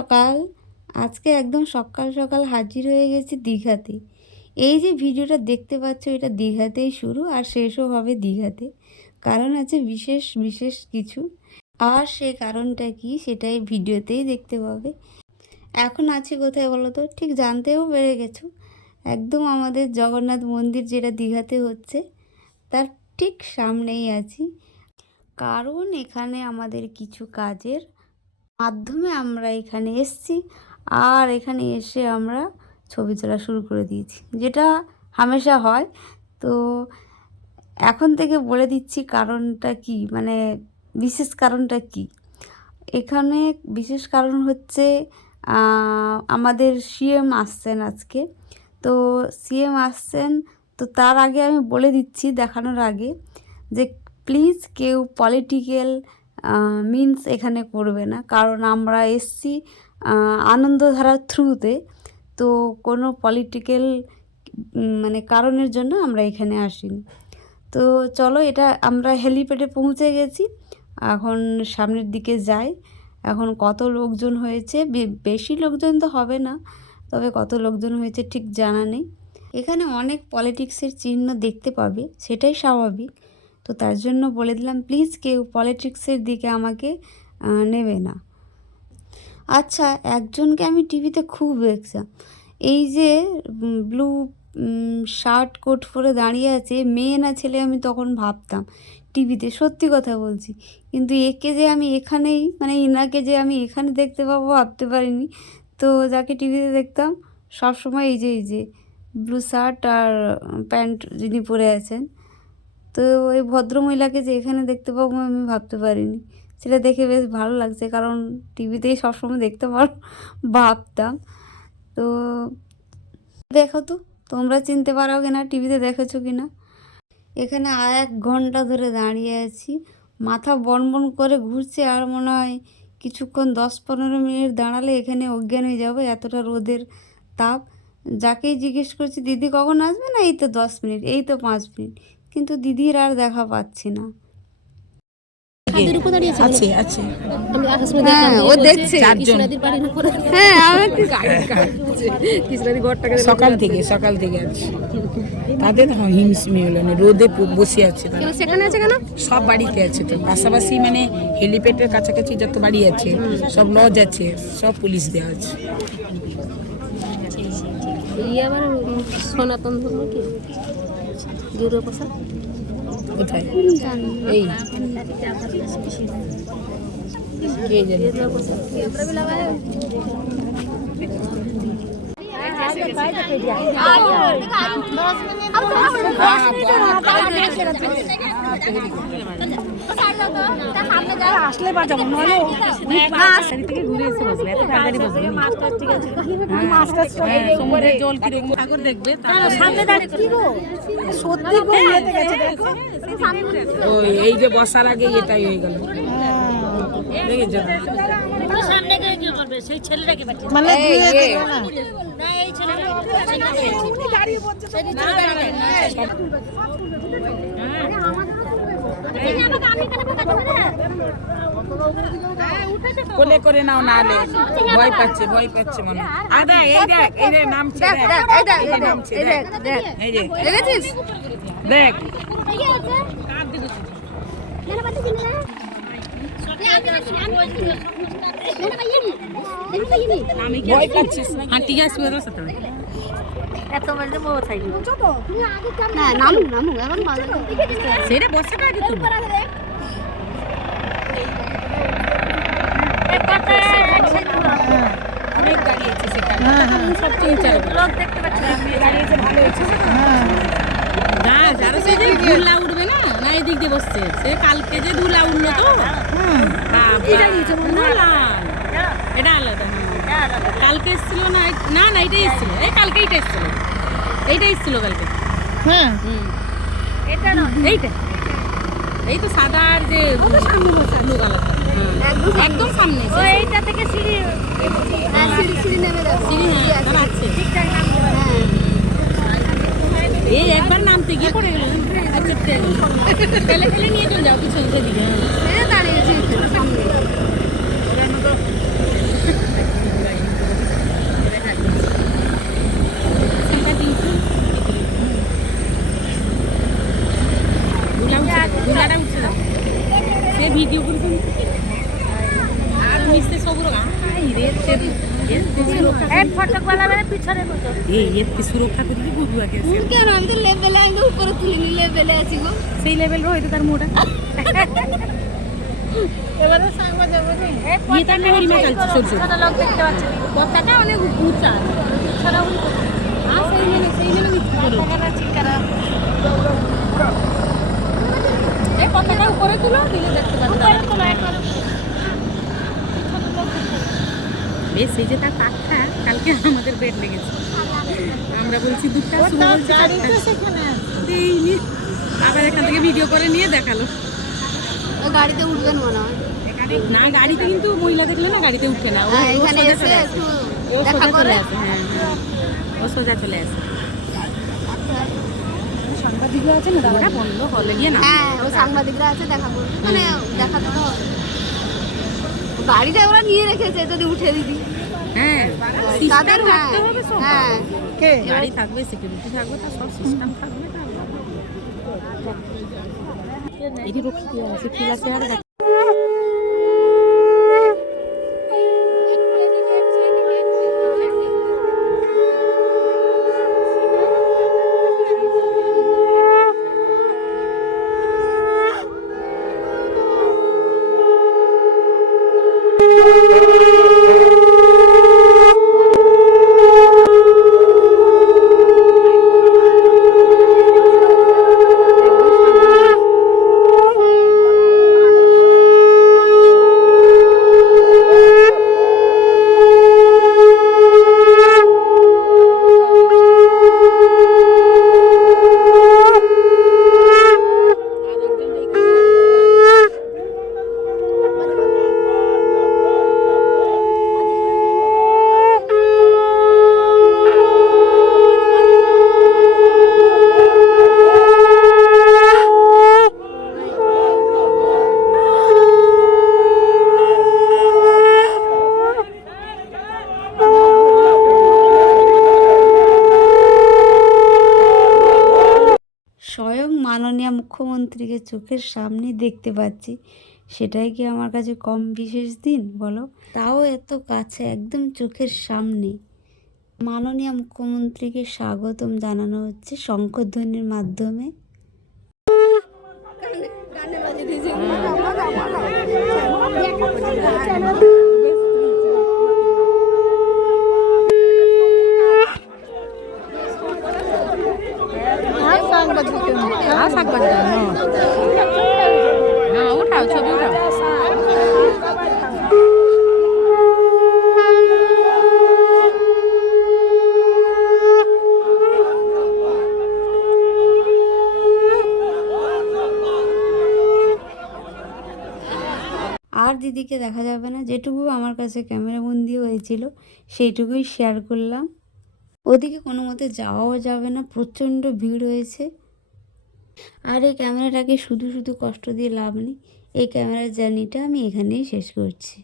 সকাল। আজকে একদম সকাল সকাল হাজির হয়ে গেছি দীঘাতে। এই যে ভিডিওটা দেখতে পাচ্ছ, এটা দীঘাতেই শুরু আর শেষও হবে দীঘাতে। কারণ আছে বিশেষ বিশেষ কিছু, আর সে কারণটা কি সেটাই ভিডিওতেই দেখতে পাবে। এখন আছি কোথায় বলো তো? ঠিক জানতেও পেরে গেছো, একদম আমাদের জগন্নাথ মন্দির যেটা দীঘাতে হচ্ছে তার ঠিক সামনেই আছি। কারণ এখানে আমাদের কিছু কাজের মাধ্যমে আমরা এখানে এসেছি, আর এখানে এসে আমরা ছবি তোলা শুরু করে দিয়েছি, যেটা হামেশা হয়। তো এখন থেকে বলে দিচ্ছি কারণটা কি, মানে বিশেষ কারণটা কি। এখানে বিশেষ কারণ হচ্ছে আমাদের সিএম আসছেন আজকে। তো সিএম আসছেন, তো তার আগে আমি বলে দিচ্ছি দেখানোর আগে যে প্লিজ কেউ পলিটিক্যাল মিনস এখানে করবে না। কারণ আমরা এসছি আনন্দধারার থ্রুতে, তো কোনো পলিটিক্যাল মানে কারণের জন্য আমরা এখানে আসিনি। তো চলো, এটা আমরা হেলিপ্যাডে পৌঁছে গেছি, এখন সামনের দিকে যাই। এখন কত লোকজন হয়েছে, বেশি লোকজন তো হবে না, তবে কত লোকজন হয়েছে ঠিক জানা নেই। এখানে অনেক পলিটিক্সের চিহ্ন দেখতে পাবে, সেটাই স্বাভাবিক। তো তার জন্য বলে দিলাম প্লিজ কেউ পলিটিক্সের দিকে আমাকে নেবে না। আচ্ছা, একজনকে আমি টিভিতে খুব দেখছিলাম, এই যে ব্লু শার্ট কোট পরে দাঁড়িয়ে আছে, মেয়ে না ছেলে আমি তখন ভাবতাম টিভিতে, সত্যি কথা বলছি। কিন্তু একে যে আমি এখানেই, মানে ইনাকে যে আমি এখানে দেখতে পাবো ভাবতে পারিনি। তো যাকে টিভিতে দেখতাম সবসময় এই যে ব্লু শার্ট আর প্যান্ট যিনি পরে আছেন, তো এই ভদ্রমহিলাকে যে এখানে দেখতে পাবো আমি ভাবতে পারিনি। সেটা দেখে বেশ ভালো লাগছে, কারণ টিভিতেই সবসময় দেখতে ভাবতাম। তো দেখো তো তোমরা চিনতে পারো কিনা, টিভিতে দেখেছো কিনা। এখানে 1 ঘন্টা ধরে দাঁড়িয়ে আছি, মাথা বনবন করে ঘুরছে, আর মনে হয় কিছুক্ষণ 10-15 মিনিট দাঁড়ালে এখানে অজ্ঞান হয়ে যাবে, এতটা রোদের তাপ। যাকেই জিজ্ঞেস করছি দিদি কখন আসবে, না এই তো 10 মিনিট, এই তো 5 মিনিট, কিন্তু দিদির আর দেখা পাচ্ছি না। ও দেখছে সকাল থেকে আছে তাদের হিমশিমেলনে রোদে বসে আছে, সেখানে আছে কেন? সব বাড়িতে আছে। তো পাশাপাশি মানে হেলিপ্যাডের কাছাকাছি যত বাড়ি আছে, সব লজ আছে, সব পুলিশ দেওয়া আছে। আবার সনাতন ধর্ম কি দুর্গাপ্রসাদ কোথায়? এই কে জানে? আসলে বাজাবো নয় থেকে ঘুরে এসে বসবে, এত তাড়াতাড়ি বসবে। সমুদ্রের জল কিরকম সাগর দেখবে, সামনে দাঁড়িয়ে কি গো সত্যি গো ইয়েতে গেছে দেখো। এই যে বসার আগে এটাই হয়ে গেল, দেখেছো? সামনে গিয়ে কি করবে সেই ছেলেটাকে বাচ্চা, মানে না এই ছেলেটাকে দাঁড়িয়ে বলছে কোলে করে নাও, না হলে ভয় পাচ্ছে মনে। আর দেখ এই দেখ নামছে, এই যে দেখেছিস, দেখ ভয় পাচ্ছিস না? ঠিক আছে সেটা বসাটা আগে তুমি অনেক দাঁড়িয়েছে সেখানে, সব চিন্তা দাঁড়িয়েছে, ভালো হয়েছে। গাছ আর সে যে ধুলা উঠবে না, না এদিক দিয়ে বসছে, সে কালকে যে ধুলা উঠলো তো এটা আলাদা। কালকে এসেছিল না, না না এটাই এসেছিল, এই কালকে এইটা এসেছিল কালকে। হ্যাঁ এইটা এই তো সাদা আর যে ব্লু কালার একদম সামনে, এইটা থেকে সিঁড়ি নেমে যাচ্ছে, সিঁড়ি দাঁড়াচ্ছে এই একবার নামতে গিয়ে পড়ে গেল, ফেলে নিয়ে চলে যাও পিছন দিকে দাঁড়িয়েছে সামনে। ভিডিও করেছি আর মিশতে সবুর আই রে তেরি এতে সুরক্ষা এই ফটক वाला মেরে পিছনে মতো এই এতে সুরক্ষা করি কি বুঝু আগে কেন আমি তো লেভেলে আমি উপরে তুলে নিয়ে লেভেলে আছি গো। সেই লেভেল রইতো তার মোটা এবারে সাংবা যাবে নি ये तो मैं हिलमा चलती छोड़ छोड़ ছোট লোক দেখতে পাচ্ছি पत्ता অনেক উঁচা ছোট हां सही में টাকা চিকারা এই পতাকা উপরে তুলো দিলে দেখতে পারবে উপরে তোলা একবার বেশ এই যে তার পাখা কালকে আমাদের বেড লেগেছে আমরা বলছি দুটো শুরু বলছি গাড়ি তো সেখানে এই নি আবার এখান থেকে ভিডিও করে নিয়ে দেখালো গাড়িতে উঠবেন মনে হয়। না গাড়িতে কিন্তু মহিলা দেখলে না গাড়িতে উঠে না ও এখানে সোজা এসে চলে আসে একটু ও দেখা সোজা করে চলে আসে হ্যাঁ ও সোজা চলে আসে সাংবাদিকরা আছে না ওটা বন্ধ হলে গিয়ে না হ্যাঁ ও সাংবাদিকরা আছে দেখা করবে মানে দেখাতে তো হবে। গাড়িটা ওরা নিয়ে রেখেছে যদি উঠে দিদি হ্যাঁ তাদের সিস্টেম হ্যাঁ থাকতে হবে সব হ্যাঁ কে গাড়ি থাকবে সিকিউরিটি থাকবে তার সব সিস্টেম থাকবে এটি রক্ষী দিয়ে আছে ফিল আছে আর দেখ স্বয়ং মাননীয় মুখ্যমন্ত্রীকে চোখের সামনে দেখতে পাচ্ছি, সেটাই কি আমার কাছে কম বিশেষ দিন বলো? তাও এত কাছে একদম চোখের সামনে মাননীয় মুখ্যমন্ত্রীকে স্বাগতম জানানো হচ্ছে শঙ্খধ্বনির মাধ্যমে। हाँ साग बजा हाँ उठाओ छवि उठाओ আর দিদিকে দেখা যাবে না, যেটুকু আমার কাছে ক্যামেরাবন্দি হয়েছিল সেইটুকুই শেয়ার করলাম। ওদিকে কোনো মতে যাওয়াও যাবে না, প্রচণ্ড ভিড় হয়েছে। আর এই ক্যামেরাটাকে শুধু শুধু কষ্ট দিয়ে লাভ নেই, এই ক্যামেরার জার্নিটা আমি এখানেই শেষ করছি।